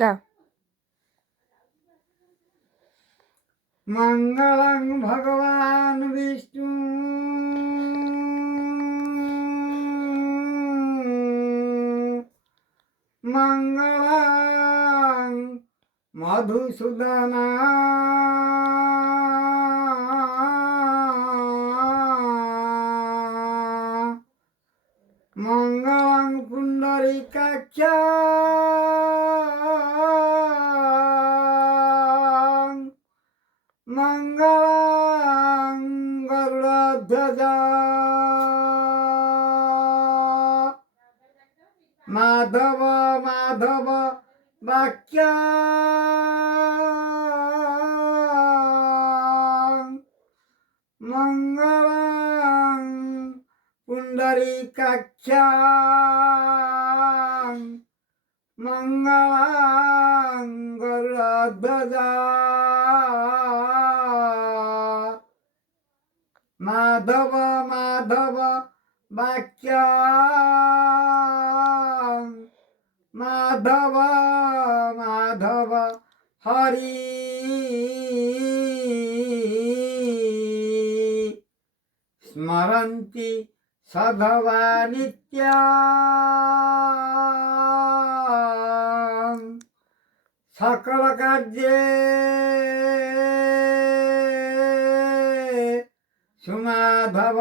গাও। মঙ্গলং ভগবান বিষ্ণু মঙ্গলং মধুসূদনা মঙ্গলং পুণ্ডরীকাক্ষ মঙ্গলং গরুড়ধ্বজ মাধব মাধব বাক্য মঙ্গলং পুণ্ডরীকাক্ষ মঙ্গলং গরুড়ধ্বজ মাধব মাধব বাক্য মাধব মাধব হরি স্মরন্তি সধবা নিত্য সকল কার্যে সুমাধব।